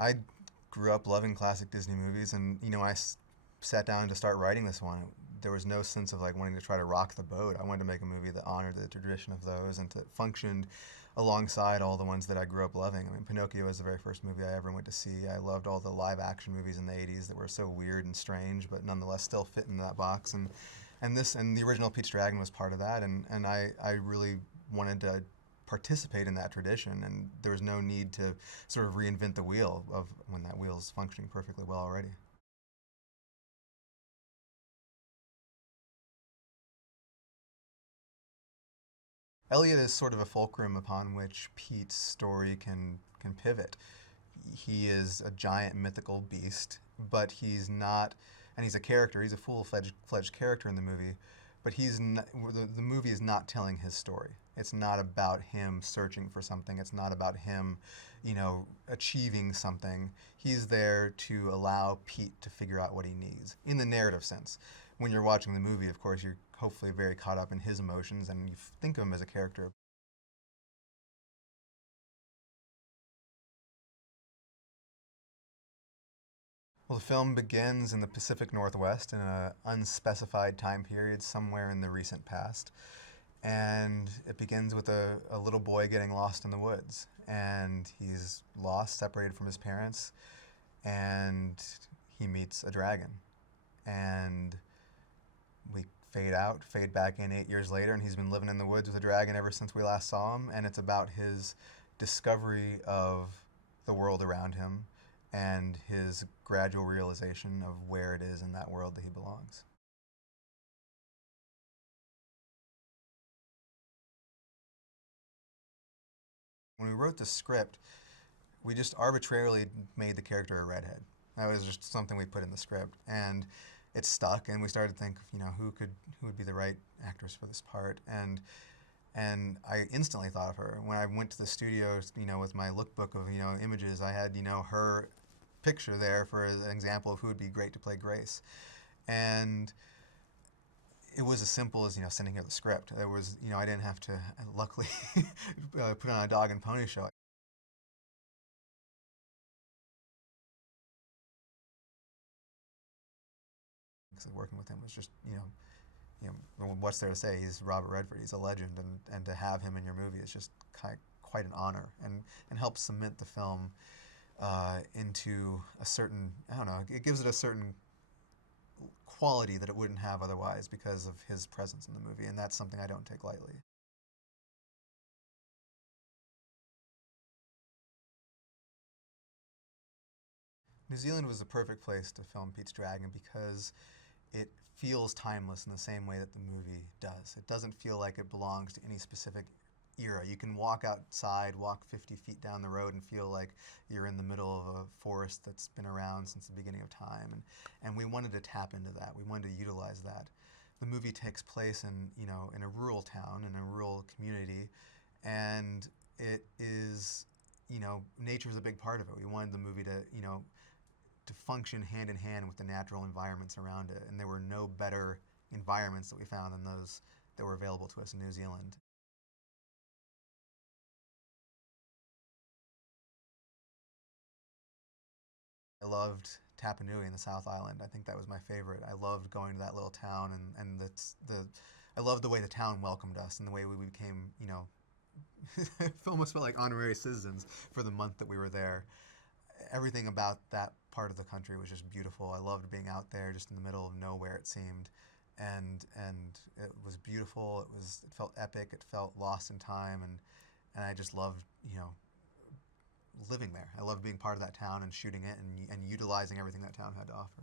I grew up loving classic Disney movies, and sat down to start writing this one. There was no sense of like wanting to try to rock the boat. I wanted to make a movie that honored the tradition of those and to functioned alongside all the ones that I grew up loving. I mean, Pinocchio was the very first movie I ever went to see. I loved all the live action movies in the '80s that were so weird and strange, but nonetheless still fit in that box. And the original Pete's Dragon was part of that, and I really wanted to participate in that tradition, and there was no need to sort of reinvent the wheel of when that wheel is functioning perfectly well already. Elliot is sort of a fulcrum upon which Pete's story can pivot. He is a giant mythical beast, but he's not, and he's a character. He's a full-fledged character in the movie, but the movie is not telling his story. It's not about him searching for something. It's not about him, achieving something. He's there to allow Pete to figure out what he needs in the narrative sense. When you're watching the movie, of course, you're hopefully very caught up in his emotions and you think of him as a character. Well, the film begins in the Pacific Northwest in an unspecified time period somewhere in the recent past. And it begins with a little boy getting lost in the woods. And he's lost, separated from his parents, and he meets a dragon. And we fade out, fade back in 8 years later, and he's been living in the woods with a dragon ever since we last saw him. And it's about his discovery of the world around him and his gradual realization of where it is in that world that he belongs. When we wrote the script, we just arbitrarily made the character a redhead. That was just something we put in the script, and it stuck. And we started to think, who would be the right actress for this part, and I instantly thought of her. When I went to the studio, with my lookbook of images, I had her picture there for an example of who would be great to play Grace, and it was as simple as sending her the script. There was I didn't have to luckily put on a dog and pony show. Because working with him was just what's there to say? He's Robert Redford. He's a legend, and to have him in your movie is just quite an honor, and helps cement the film into a certain, I don't know, it gives it a certain quality that it wouldn't have otherwise because of his presence in the movie, and that's something I don't take lightly. New Zealand was the perfect place to film Pete's Dragon because it feels timeless in the same way that the movie does. It doesn't feel like it belongs to any specific era. You can walk outside, walk 50 feet down the road, and feel like you're in the middle of a forest that's been around since the beginning of time. And we wanted to tap into that. We wanted to utilize that. The movie takes place in a rural town, in a rural community, and it is, nature is a big part of it. We wanted the movie to function hand in hand with the natural environments around it. And there were no better environments that we found than those that were available to us in New Zealand. I loved Tapanui in the South Island. I think that was my favorite. I loved going to that little town, I loved the way the town welcomed us and the way we became, it almost felt like honorary citizens for the month that we were there. Everything about that part of the country was just beautiful. I loved being out there, just in the middle of nowhere, it seemed, and it was beautiful. It felt epic. It felt lost in time, and I just loved living there. I loved being part of that town and shooting it and utilizing everything that town had to offer.